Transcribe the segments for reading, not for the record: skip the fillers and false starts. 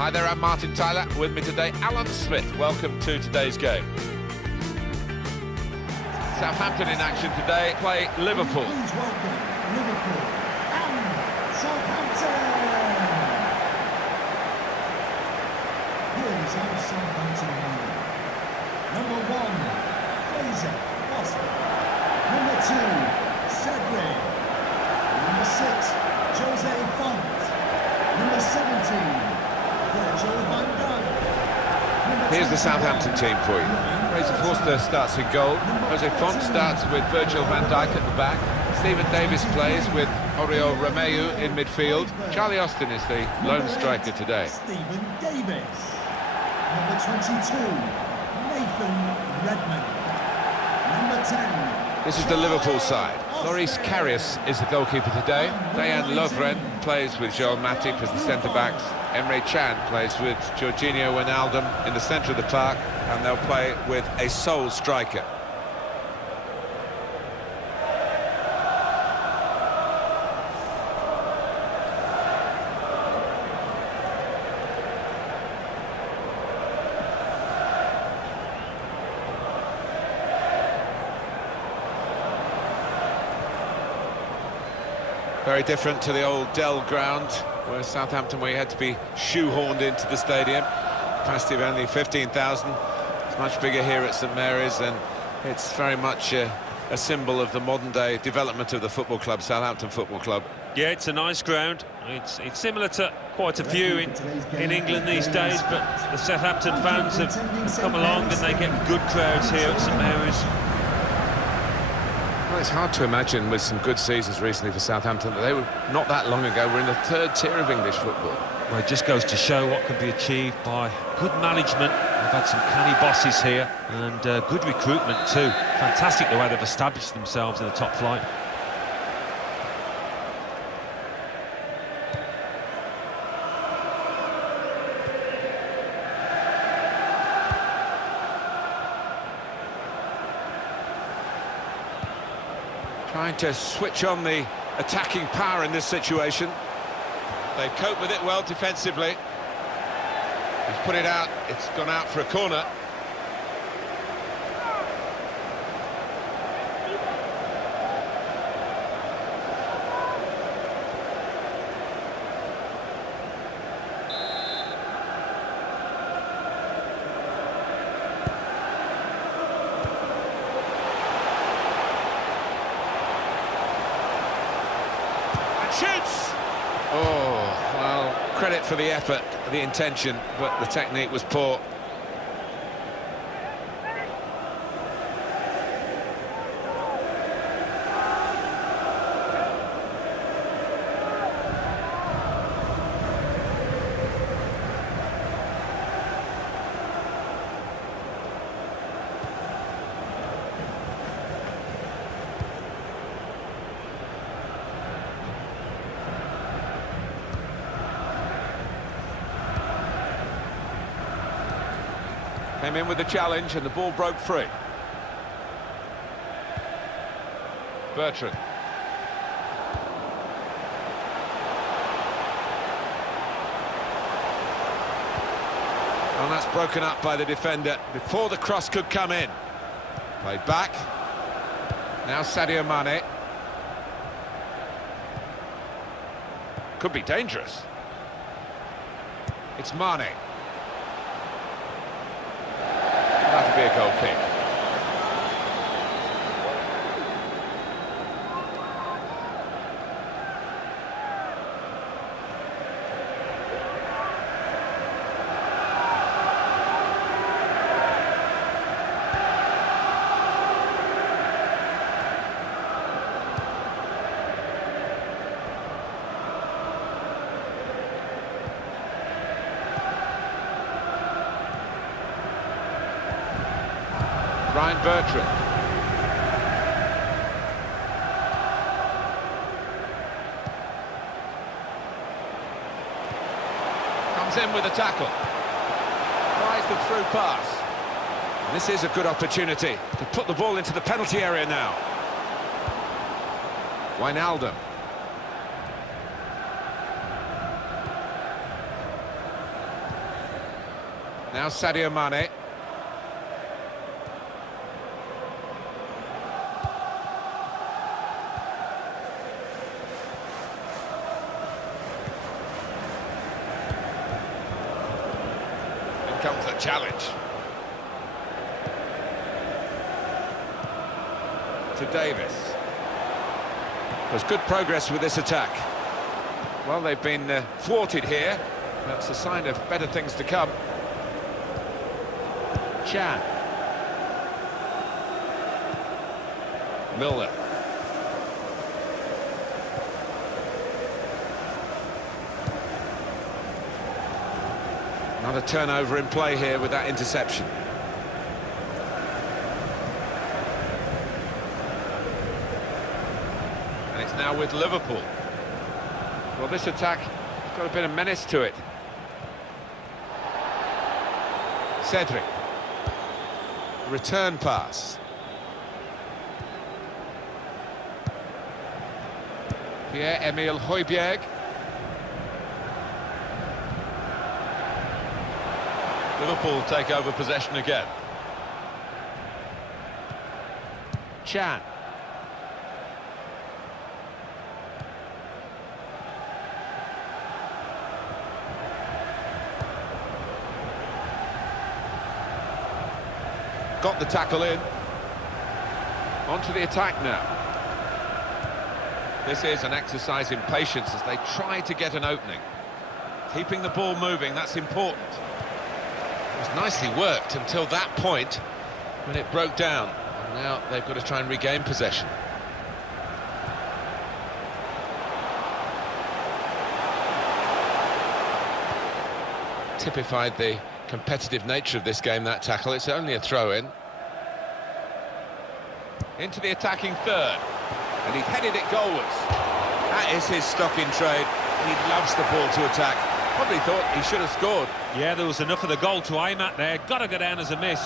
Hi there, I'm Martin Tyler. With me today, Alan Smith. Welcome to today's game. Southampton in action today, play Liverpool. Please welcome Liverpool and Southampton. Here's our Southampton lineup. Number 1, Fraser, Hotspur. Number 2, Sedley. Number 6, Jose Font. Number 17, Virgil van Dijk. Here's the Southampton team for you. Fraser Forster starts in goal. Jose Font starts with Virgil van Dijk at the back. Stephen Davis plays with Oriol Romeu in midfield. Charlie Austin is the lone striker today. Stephen Davis. Number 22, Nathan Redmond. Number 10. This is the Liverpool side. Loris Karius is the goalkeeper today. Dayan Lovren plays with Joel Matip as the centre-backs. Emre Can plays with Jorginho Wijnaldum in the centre of the park, and they'll play with a sole striker. Very different to the old Dell ground, where Southampton, where you had to be shoehorned into the stadium. Capacity of only 15,000. It's much bigger here at St Mary's, and it's very much a symbol of the modern-day development of the football club, Southampton Football Club. Yeah, it's a nice ground. It's similar to quite a few in England these days, but the Southampton fans have come along and they get good crowds here at St Mary's. Well, it's hard to imagine, with some good seasons recently for Southampton, that they were, not that long ago, were in the third tier of English football. Well, it just goes to show what can be achieved by good management. We've had some canny bosses here, and good recruitment too. Fantastic the way they've established themselves in the top flight. Trying to switch on the attacking power in this situation. They cope with it well defensively. He's put it out, it's gone out for a corner. Shoots! Oh, well, credit for the effort, the intention, but the technique was poor. Came in with the challenge and the ball broke free. Bertrand. And that's broken up by the defender before the cross could come in. Played back. Now Sadio Mane. Could be dangerous. It's Mane. That'll be a goal kick. Ryan Bertrand. Comes in with a tackle. Tries the through pass. This is a good opportunity to put the ball into the penalty area now. Wijnaldum. Now Sadio Mane. In comes the challenge. To Davis. There's good progress with this attack. Well, they've been thwarted here. That's a sign of better things to come. Chan. Milner. Another turnover in play here with that interception. And it's now with Liverpool. Well, this attack has got a bit of menace to it. Cedric. Return pass. Pierre-Emile Højbjerg. Liverpool take over possession again. Chan. Got the tackle in. Onto the attack now. This is an exercise in patience as they try to get an opening. Keeping the ball moving, that's important. It was nicely worked until that point when it broke down. And now they've got to try and regain possession. Typified the competitive nature of this game, that tackle. It's only a throw-in. Into the attacking third. And he's headed it goalwards. That is his stock in trade. He loves the ball to attack. Probably thought he should have scored. Yeah, there was enough of the goal to aim at there. Got to go down as a miss.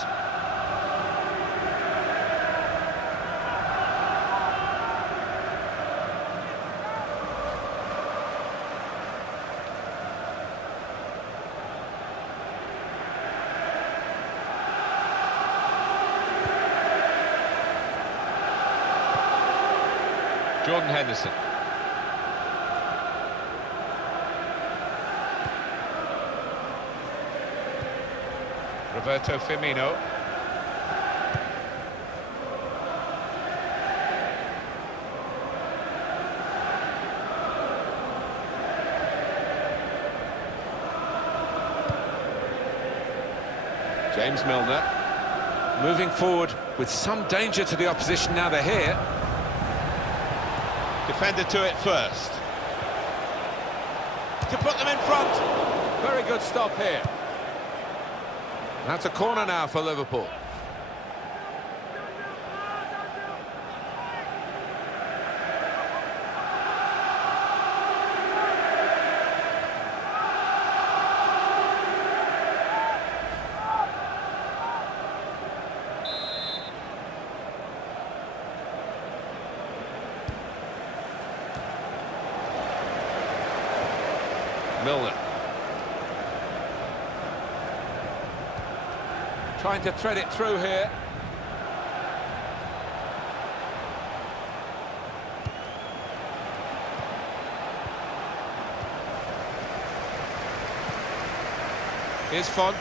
Jordan Henderson. Roberto Firmino. James Milner. Moving forward with some danger to the opposition now they're here. Defender to it first. To put them in front. Very good stop here. That's a corner now for Liverpool. Milner. Trying to thread it through here. Here's Font.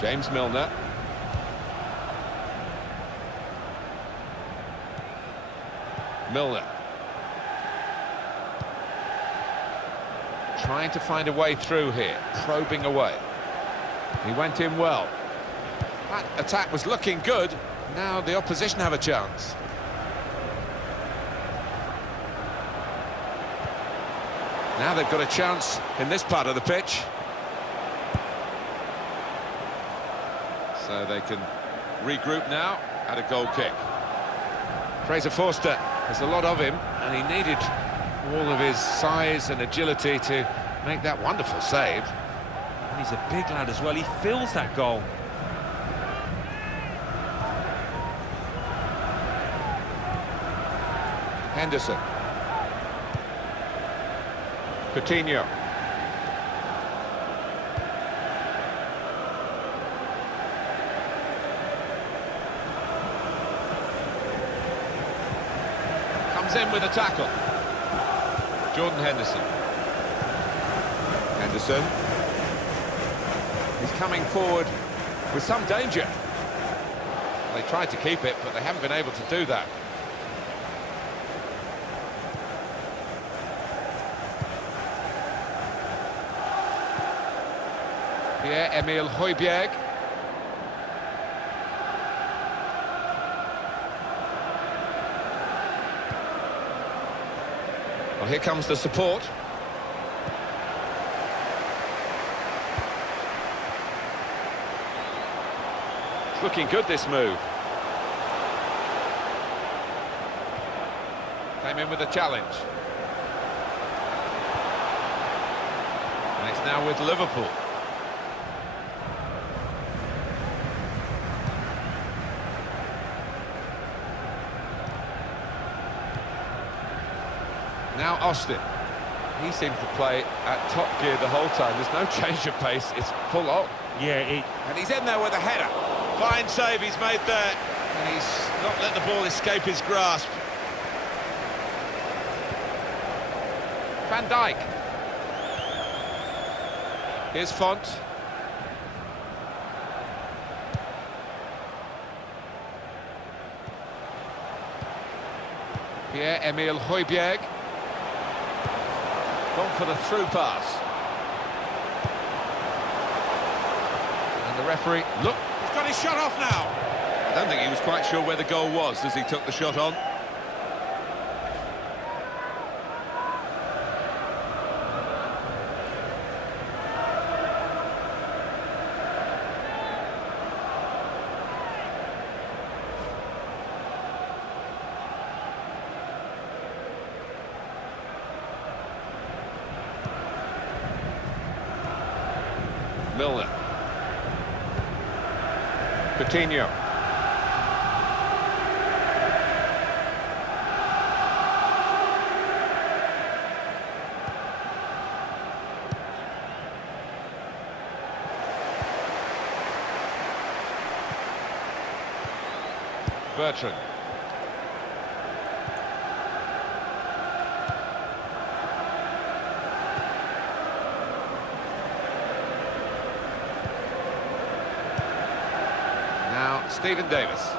James Milner. Milner. Trying to find a way through here, probing away. He went in well. That attack was looking good. Now the opposition have a chance. Now they've got a chance in this part of the pitch. So they can regroup now at a goal kick. Fraser Forster, there's a lot of him, and he needed all of his size and agility to make that wonderful save. And he's a big lad as well. He fills that goal. Henderson. Coutinho. Comes in with a tackle. Jordan Henderson. Henderson. He's coming forward with some danger. They tried to keep it, but they haven't been able to do that. Pierre-Emile Højbjerg. Well, here comes the support. It's looking good, this move. Came in with a challenge. And it's now with Liverpool. Now Austin. He seems to play at top gear the whole time. There's no change of pace, it's full on. Yeah, and he's in there with a header. Fine save he's made there. And he's not let the ball escape his grasp. Van Dijk. Here's Font. Pierre-Emile Højbjerg. Gone for the through pass. And the referee, look, he's got his shot off now. I don't think he was quite sure where the goal was as he took the shot on. Milner. Coutinho. Bertrand. Stephen Davis.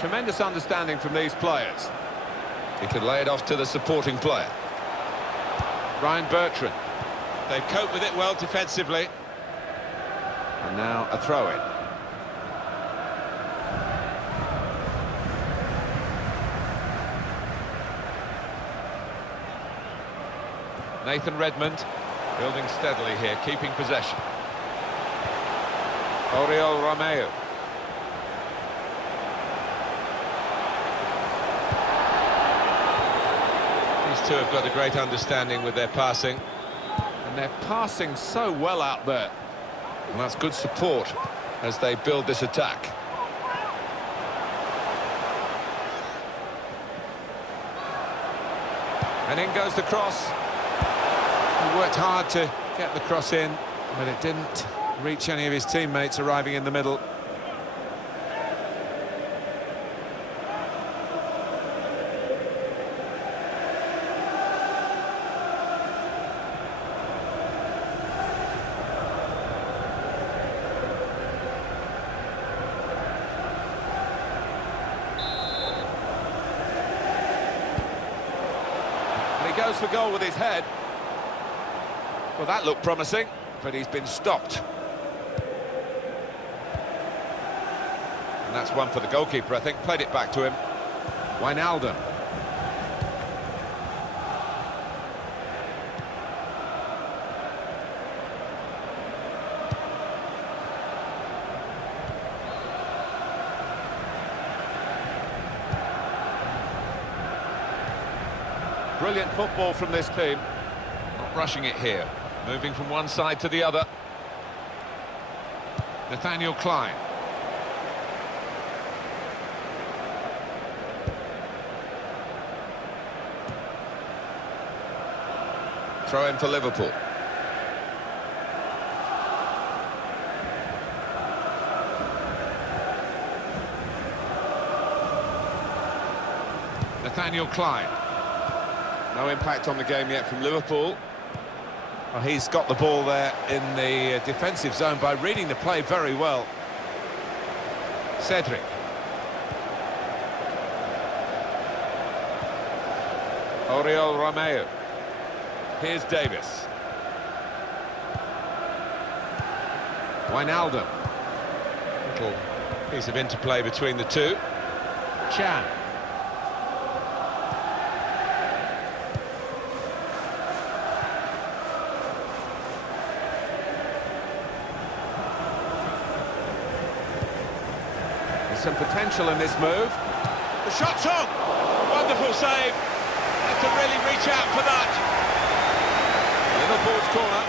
Tremendous understanding from these players. He could lay it off to the supporting player. Ryan Bertrand. They've coped with it well defensively. And now a throw-in. Nathan Redmond building steadily here, keeping possession. Oriol Romeu. These two have got a great understanding with their passing. And they're passing so well out there. And that's good support as they build this attack. And in goes the cross. He worked hard to get the cross in, but it didn't reach any of his teammates arriving in the middle. And he goes for goal with his head. Well, that looked promising, but he's been stopped. And that's one for the goalkeeper, I think. Played it back to him. Wijnaldum. Brilliant football from this team. Not rushing it here. Moving from one side to the other. Nathaniel Klein. Throw in for Liverpool. Nathaniel Klein. No impact on the game yet from Liverpool. Well, he's got the ball there in the defensive zone by reading the play very well. Cedric. Oriol Romeu. Here's Davis. Wijnaldum. Little piece of interplay between the two. Chan. There's some potential in this move. The shot's on! Wonderful save. Have to really reach out for that. Liverpool's corner.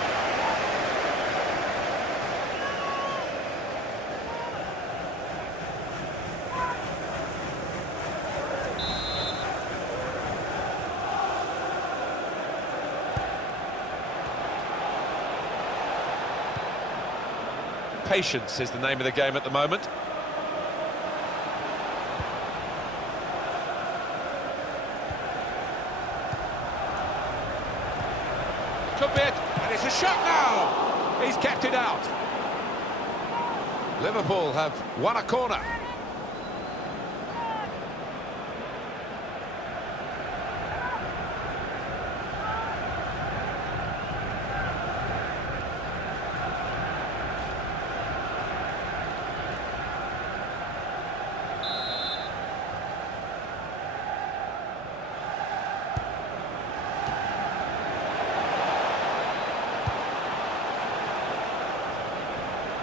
Patience is the name of the game at the moment. Could be it, and it's a shot now! He's kept it out. Liverpool have won a corner.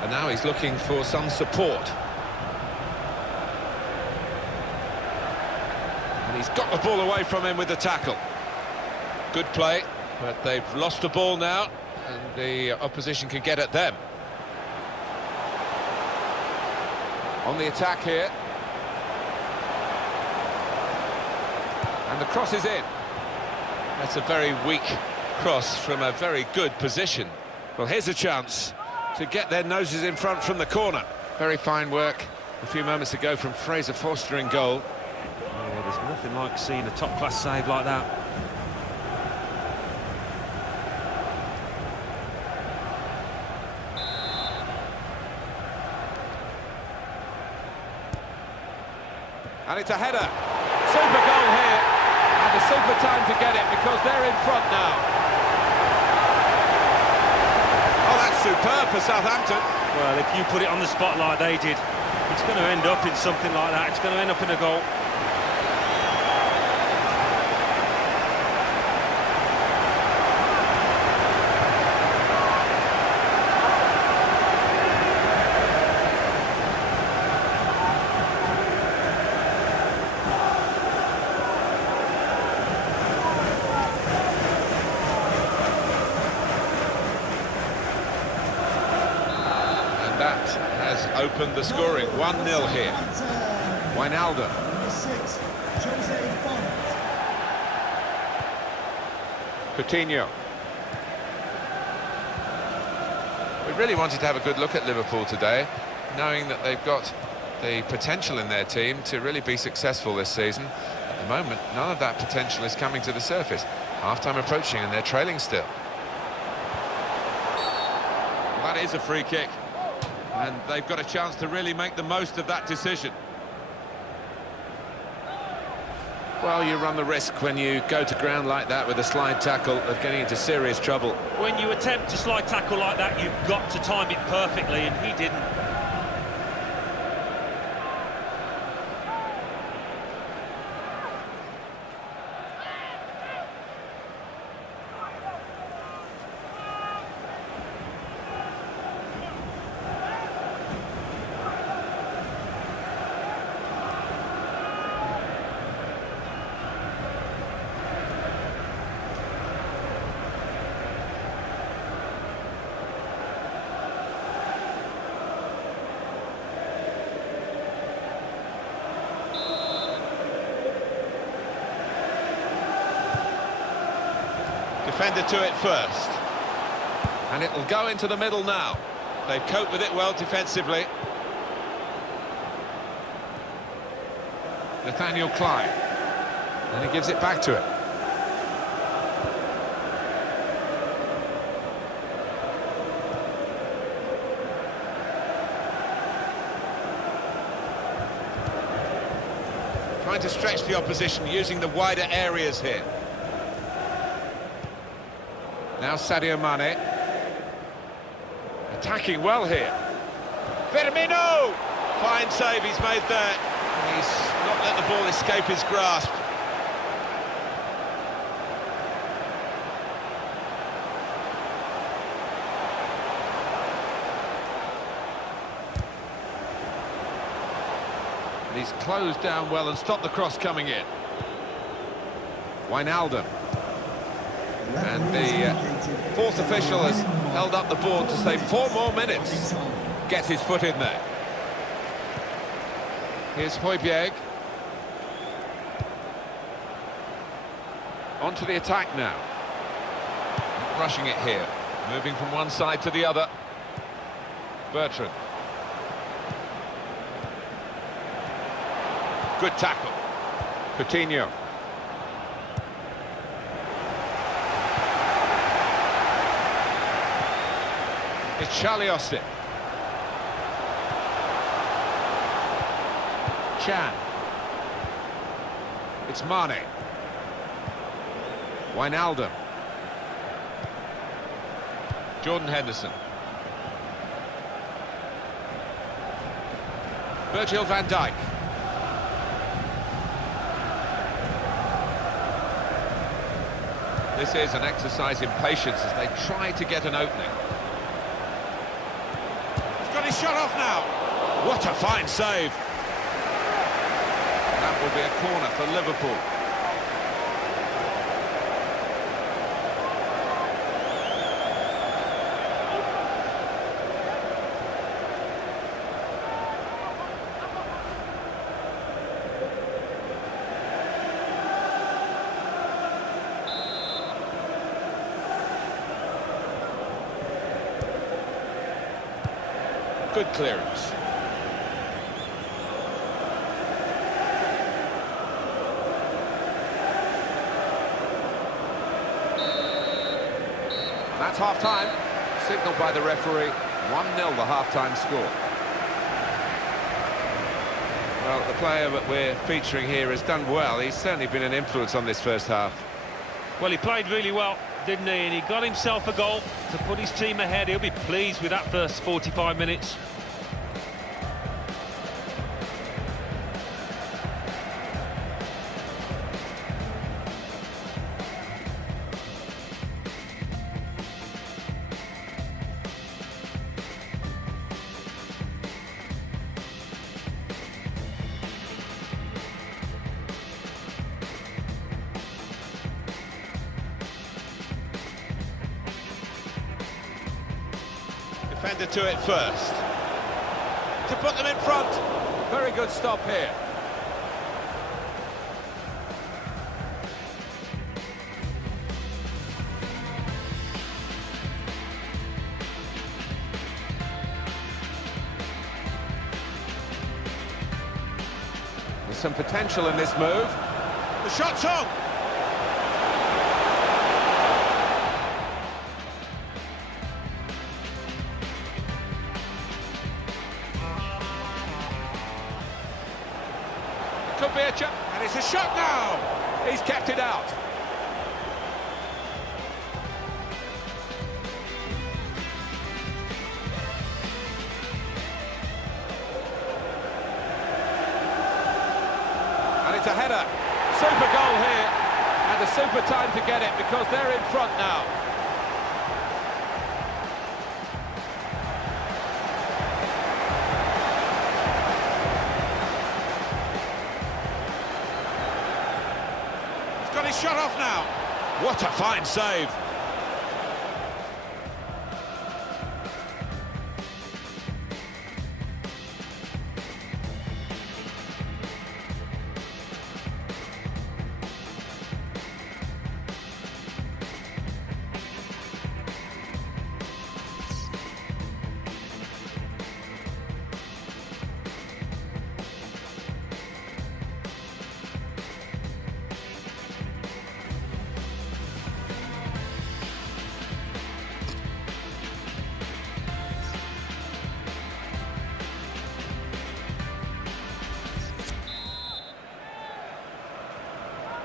And now he's looking for some support. And he's got the ball away from him with the tackle. Good play, but they've lost the ball now, and the opposition can get at them. On the attack here. And the cross is in. That's a very weak cross from a very good position. Well, here's a chance to get their noses in front from the corner. Very fine work a few moments ago from Fraser Forster in goal. Oh, well, there's nothing like seeing a top-class save like that. And it's a header. Super goal here. And a super time to get it because they're in front now. Superb for Southampton. Well, if you put it on the spot like they did, it's going to end up in something like that. It's going to end up in a goal. That has opened the scoring. 1-0 here. Wijnaldum. Coutinho. We really wanted to have a good look at Liverpool today, knowing that they've got the potential in their team to really be successful this season. At the moment, none of that potential is coming to the surface. Half-time approaching and they're trailing still. That is a free kick. And they've got a chance to really make the most of that decision. Well, you run the risk when you go to ground like that with a slide tackle of getting into serious trouble. When you attempt a slide tackle like that, you've got to time it perfectly, and he didn't. Defender to it first. And it'll go into the middle now. They've coped with it well defensively. Nathaniel Clyde. And he gives it back to him. Trying to stretch the opposition using the wider areas here. Now Sadio Mane. Attacking well here. Firmino! Fine save he's made there. And he's not let the ball escape his grasp. And he's closed down well and stopped the cross coming in. Wijnaldum. And the fourth official has held up the board to say 4 more minutes. Gets his foot in there. Here's Højbjerg. On to the attack now. Not rushing it here. Moving from one side to the other. Bertrand. Good tackle. Coutinho. It's Charlie Chan. It's Mane. Wijnaldum. Jordan Henderson. Virgil van Dijk. This is an exercise in patience as they try to get an opening. He's got his shot off now. What a fine save. That will be a corner for Liverpool. Good clearance. That's half-time, signalled by the referee. 1-0 the half-time score. Well, the player that we're featuring here has done well. He's certainly been an influence on this first half. Well, he played really well, didn't he? And he got himself a goal to put his team ahead. He'll be pleased with that first 45 minutes. Defender to it first. To put them in front. Very good stop here. There's some potential in this move. The shot's on. Could be a chance, and it's a shot now. He's kept it out. And it's a header. Super goal here, and a super time to get it because they're in front now. Got his shot off now. What a fine save.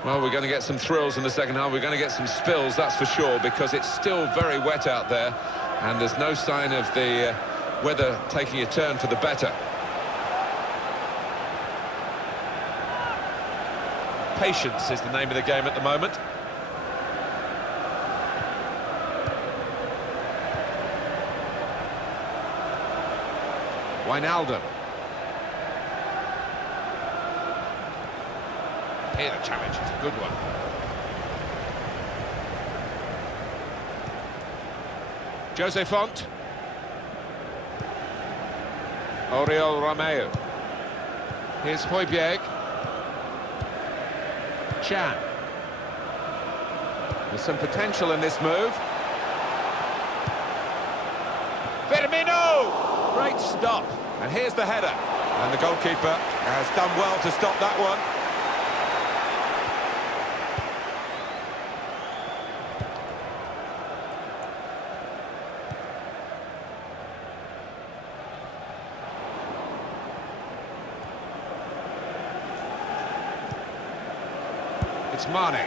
Well, we're going to get some thrills in the second half. We're going to get some spills, that's for sure, because it's still very wet out there, and there's no sign of the weather taking a turn for the better. Patience is the name of the game at the moment. Wijnaldum. Here the challenge, it's a good one. Jose Font. Oriol Romeu. Here's Højbjerg. Chan. There's some potential in this move. Firmino! Great stop. And here's the header. And the goalkeeper has done well to stop that one. It's Mane.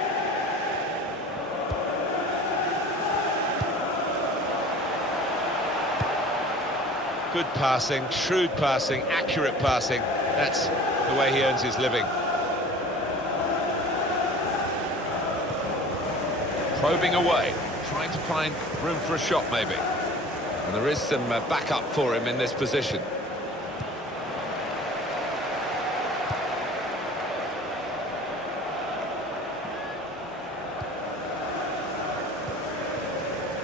Good passing, shrewd passing, accurate passing. That's the way he earns his living. Probing away, trying to find room for a shot maybe. And there is some backup for him in this position.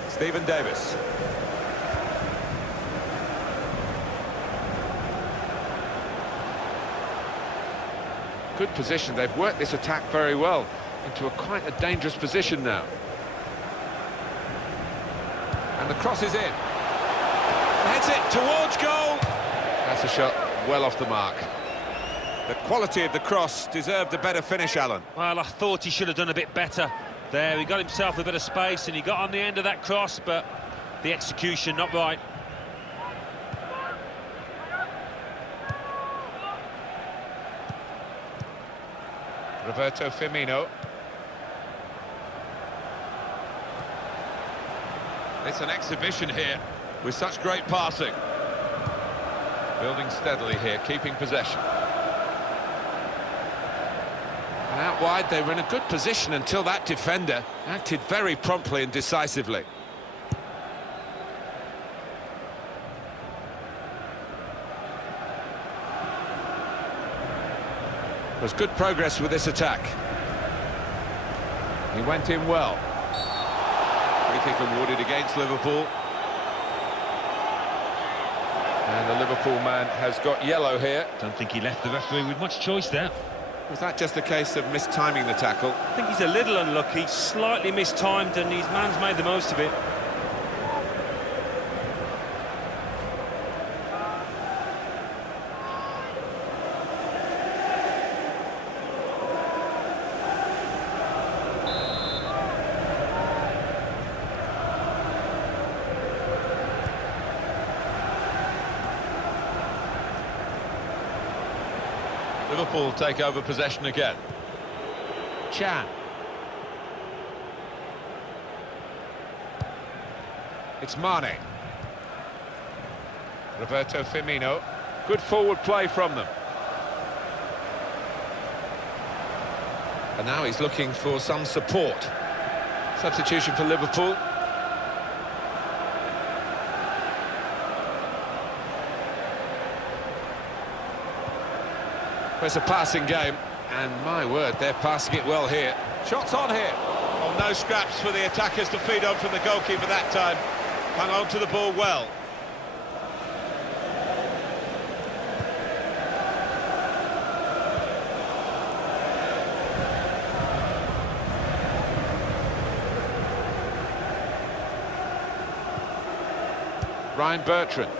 Stephen Davis. Good position. They've worked this attack very well into quite a dangerous position now. And the cross is in. Heads it towards goal. That's a shot well off the mark. The quality of the cross deserved a better finish, Alan. Well, I thought he should have done a bit better there. He got himself a bit of space and he got on the end of that cross, but the execution not right. Roberto Firmino. It's an exhibition here with such great passing. Building steadily here, keeping possession. And out wide, they were in a good position until that defender acted very promptly and decisively. There's good progress with this attack. He went in well. Free kick awarded against Liverpool. And the Liverpool man has got yellow here. Don't think he left the referee with much choice there. Was that just a case of mistiming the tackle? I think he's a little unlucky, slightly mistimed, and his man's made the most of it. Liverpool take over possession again. Chan. It's Mane. Roberto Firmino. Good forward play from them. And now he's looking for some support. Substitution for Liverpool. It's a passing game, and my word, they're passing it well here. Shots on here. Oh, no scraps for the attackers to feed on from the goalkeeper that time. Hung on to the ball well. Ryan Bertrand.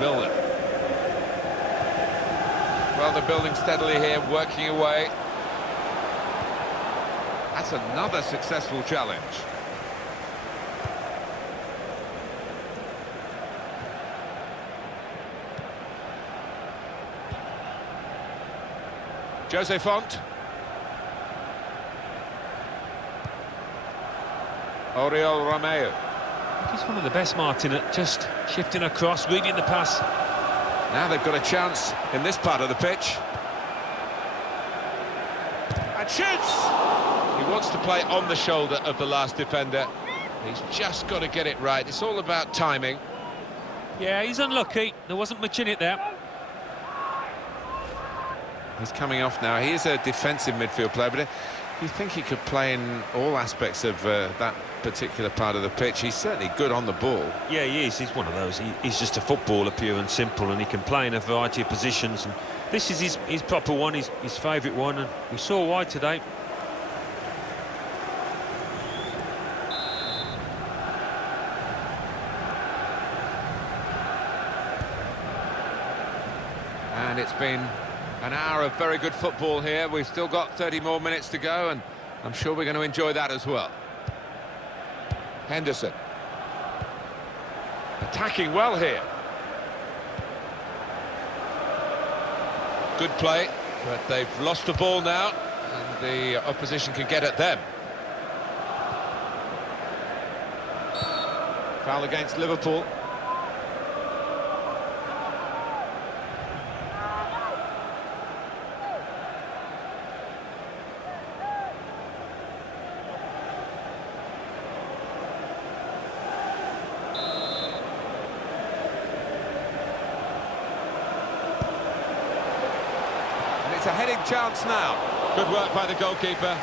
Milner. Well, they're building steadily here, working away. That's another successful challenge. Jose Font. Oriol Romeo. He's one of the best, Martin, at just shifting across, reading the pass. Now they've got a chance in this part of the pitch. And shoots! He wants to play on the shoulder of the last defender. He's just got to get it right. It's all about timing. Yeah, he's unlucky. There wasn't much in it there. He's coming off now. He is a defensive midfield player, but you think he could play in all aspects of that particular part of the pitch. He's certainly good on the ball. Yeah, he is. He's one of those. He's just a footballer, pure and simple, and he can play in a variety of positions. And this is his proper one, his favourite one, and we saw why today. And it's been an hour of very good football here. We've still got 30 more minutes to go, and I'm sure we're going to enjoy that as well. Henderson. Attacking well here. Good play, but they've lost the ball now, and the opposition can get at them. Foul against Liverpool. It's a heading chance now. Good work by the goalkeeper.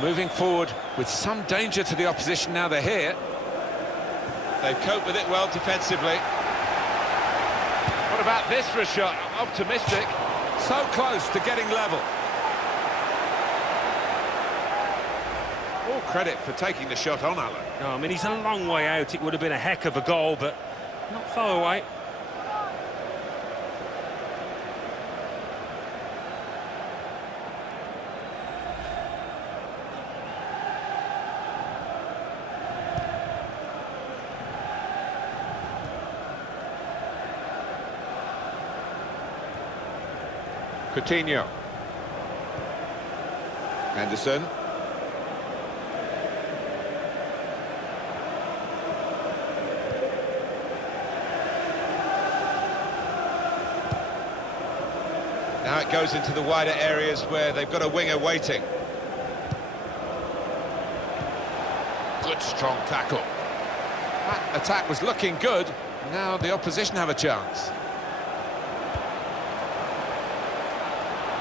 Moving forward with some danger to the opposition now they're here. They've coped with it well defensively. What about this for a shot? Optimistic. So close to getting level. All credit for taking the shot on, Alan. No, I mean, he's a long way out. It would have been a heck of a goal, but not far away. Coutinho. Anderson. Now it goes into the wider areas where they've got a winger waiting. Good strong tackle. That attack was looking good. Now the opposition have a chance.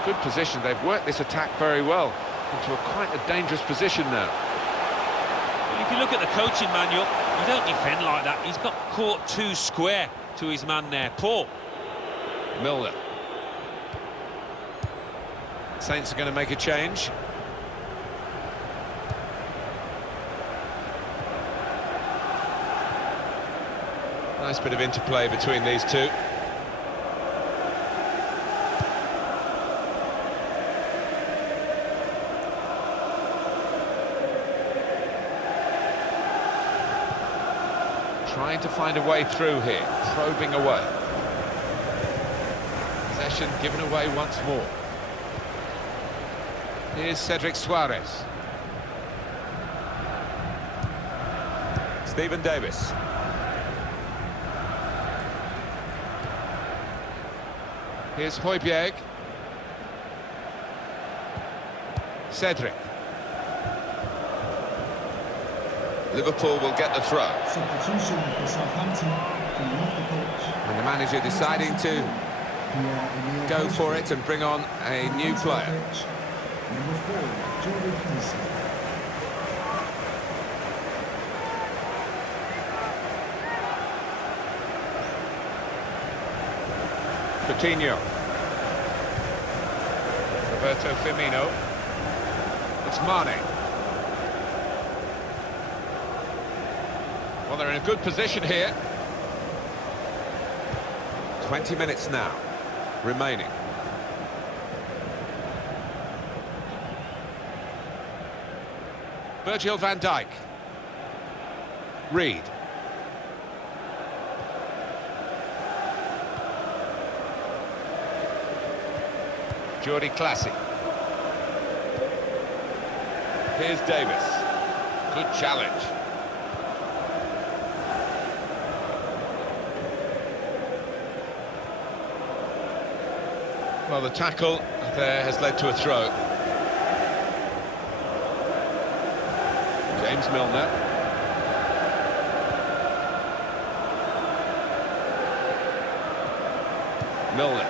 Good position. They've worked this attack very well into quite a dangerous position now. Well, if you look at the coaching manual, you don't defend like that. He's got caught too square to his man there. Poor. Milner. Saints are going to make a change. Nice bit of interplay between these two. Trying to find a way through here, probing away. Possession given away once more. Here's Cedric Suarez. Stephen Davis. Here's Højbjerg. Cedric. Liverpool will get the throw. Substitution for Southampton to leave the pitch. And the manager deciding to go for it and bring on a new player. Number 4, Jordan Henderson. Coutinho. Roberto Firmino. It's Mane. Well, they're in a good position here. 20 minutes now remaining. Virgil van Dijk. Reed. Jordi Classy. Here's Davis. Good challenge. Well, the tackle there has led to a throw. James Milner. Milner.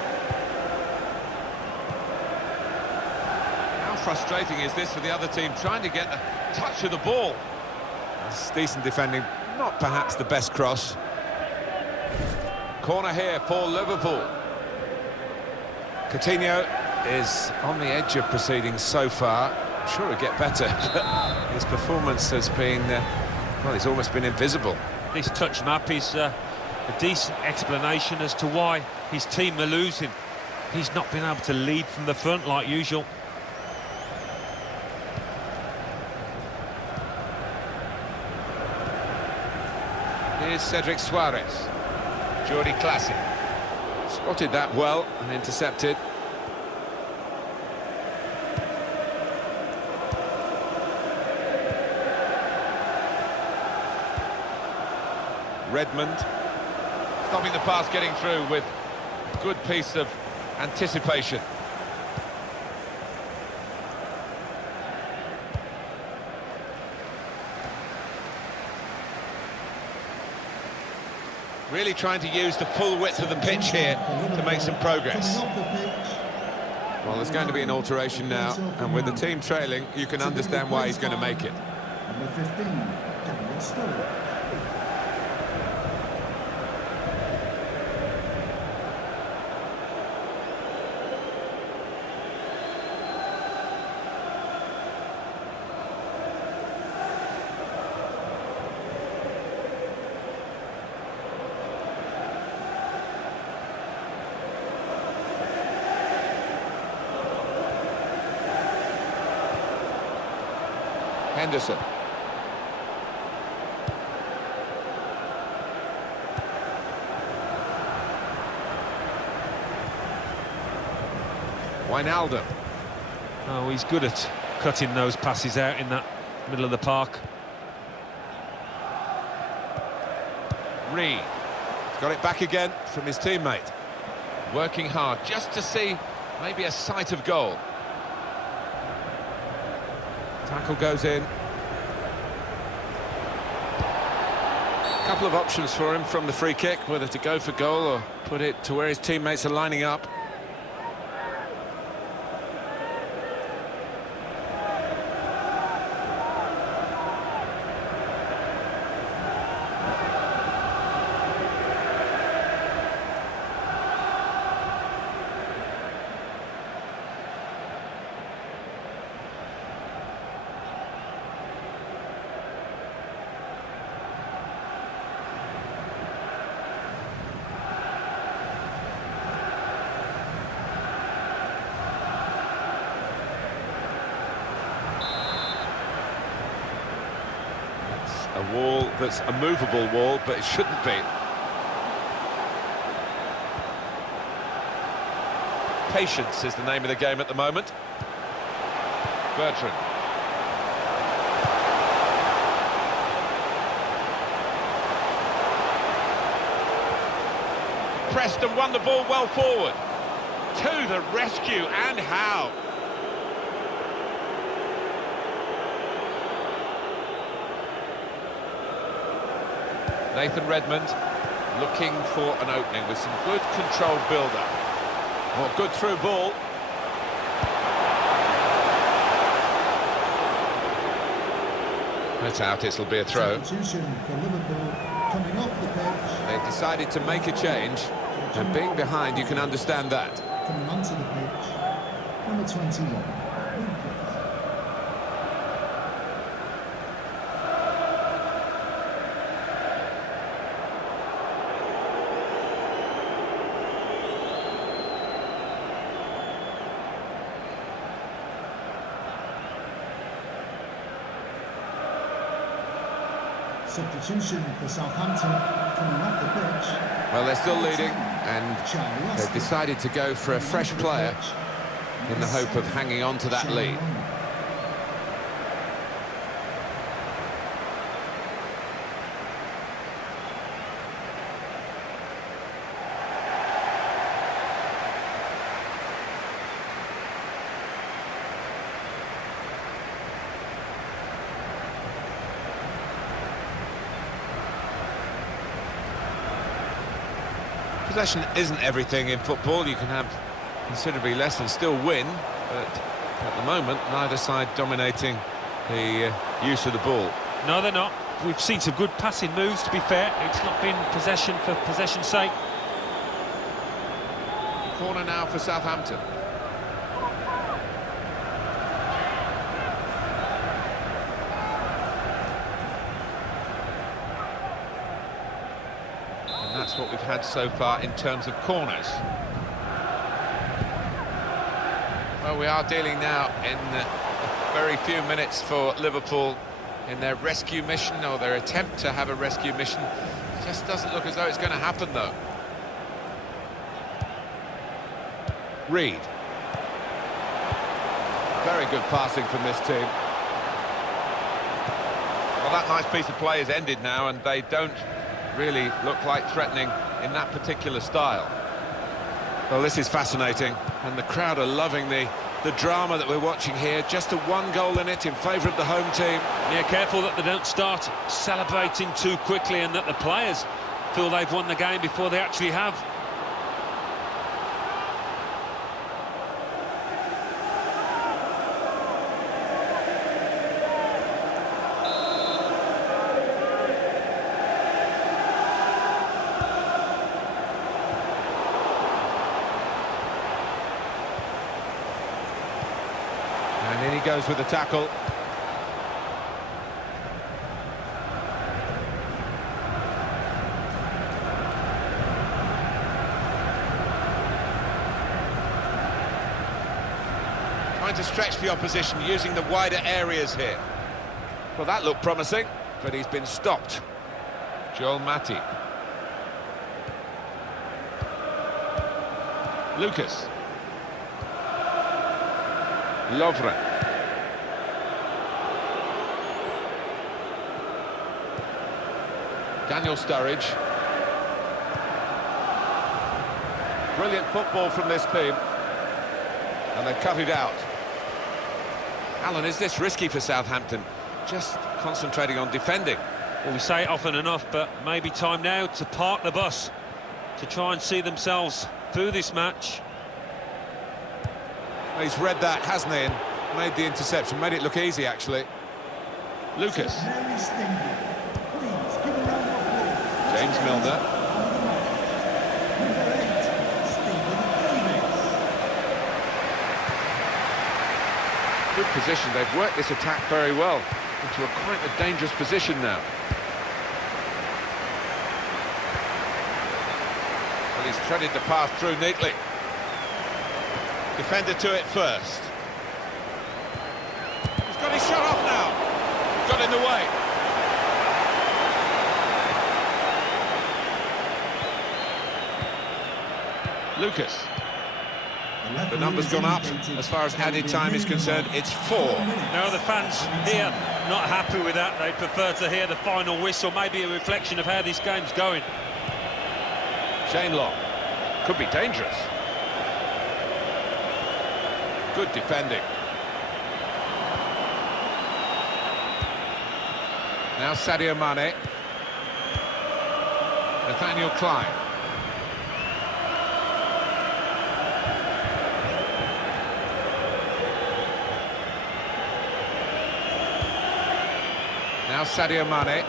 How frustrating is this for the other team, trying to get the touch of the ball? That's decent defending, not perhaps the best cross. Corner here for Liverpool. Coutinho is on the edge of proceedings so far. I'm sure it'll get better, but his performance has been, well, he's almost been invisible. This touch map is a decent explanation as to why his team are losing. He's not been able to lead from the front like usual. Here's Cedric Suarez. Jordi Classy. Spotted that well and intercepted. Redmond. Stopping the pass getting through with a good piece of anticipation. Really trying to use the full width of the pitch here to make some progress. Well, there's going to be an alteration now, and with the team trailing, you can understand why he's going to make it. Number 15, Stoke. Henderson. Wijnaldum. Oh, he's good at cutting those passes out in that middle of the park. Reed. He's got it back again from his teammate. Working hard just to see maybe a sight of goal. Tackle goes in. A couple of options for him from the free kick, whether to go for goal or put it to where his teammates are lining up. A wall that's a movable wall, but it shouldn't be. Patience is the name of the game at the moment. Bertrand. Pressed and won the ball well forward. To the rescue, and how? Nathan Redmond looking for an opening with some good controlled build-up. Well, good through ball. That's out, it'll be a throw. Substitution for Liverpool coming off the pitch. They've decided to make a change, and being behind, you can understand that. Coming onto the pitch, number 21. Substitution for Southampton coming off the pitch. Well, they're still leading, and they've decided to go for a fresh player in the hope of hanging on to that lead. Possession isn't everything in football. You can have considerably less and still win, but at the moment neither side dominating the use of the ball. No, they're not. We've seen some good passing moves, to be fair. It's not been possession for possession's sake. Corner now for Southampton. And that's what we've had so far in terms of corners. Well, we are dealing now in very few minutes for Liverpool in their rescue mission, or their attempt to have a rescue mission. It just doesn't look as though it's going to happen, though. Reed. Very good passing from this team. Well, that nice piece of play has ended now, and they don't really look like threatening in that particular style. Well, this is fascinating, and the crowd are loving the drama that we're watching here. Just a one goal in it in favour of the home team. Yeah, careful that they don't start celebrating too quickly and that the players feel they've won the game before they actually have. And in he goes with the tackle. Trying to stretch the opposition, using the wider areas here. Well, that looked promising, but he's been stopped. Joel Matip. Lucas. Lovren. Daniel Sturridge. Brilliant football from this team. And they cut it out. Alan, is this risky for Southampton? Just concentrating on defending. Well, we say it often enough, but maybe time now to park the bus, to try and see themselves through this match. Well, he's read that, hasn't he, and made the interception, made it look easy, actually. Lucas. James Milner. Good position, they've worked this attack very well into quite a dangerous position now. Well, he's threaded the pass through neatly. Defender to it first. He's got his shot off now. Got in the way. Lucas. The number's gone up. As far as added time is concerned, it's 4. Now the fans here not happy with that. They prefer to hear the final whistle, maybe a reflection of how this game's going. Shane Long. Could be dangerous. Good defending. Now Sadio Mane. Nathaniel Klein. Now Sadio Mane.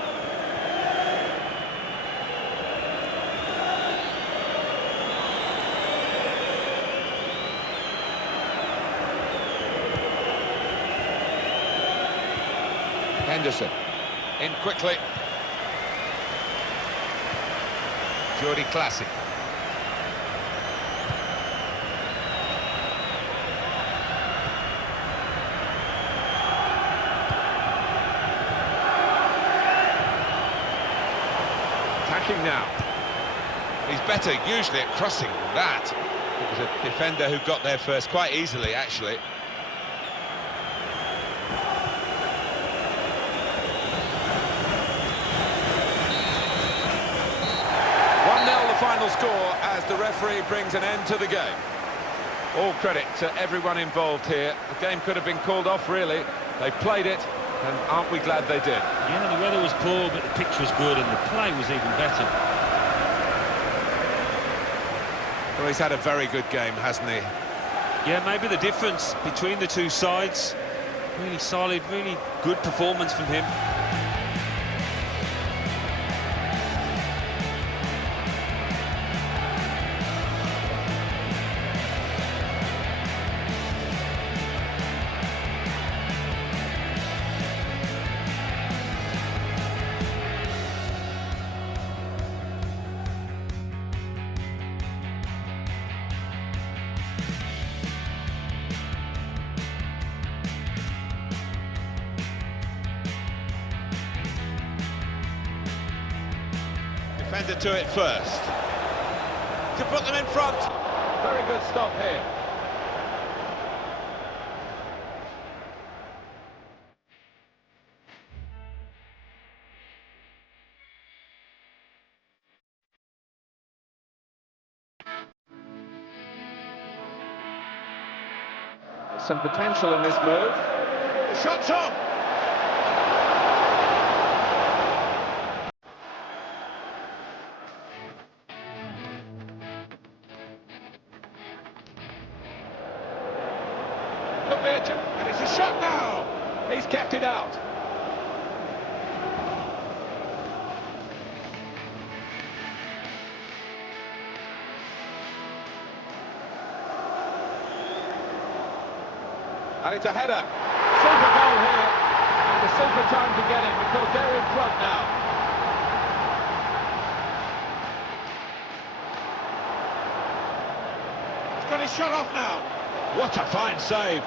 Henderson. In quickly. Jordi Classic. attacking now. He's better usually at crossing than that. It was a defender who got there first quite easily, actually. 1-0 the final score as the referee brings an end to the game. All credit to everyone involved here. The game could have been called off, really. They played it, and aren't we glad they did? Yeah, the weather was poor, but the pitch was good, and the play was even better. Well, he's had a very good game, hasn't he? Yeah, maybe the difference between the two sides. Really solid, really good performance from him. Defender to it first. To put them in front. Very good stop here. Some potential in this move. The shot's on. And it's a shot now. He's kept it out. And it's a header. Super goal here. And a super time to get it because they're in front now. He's got his shot off now. What a fine save.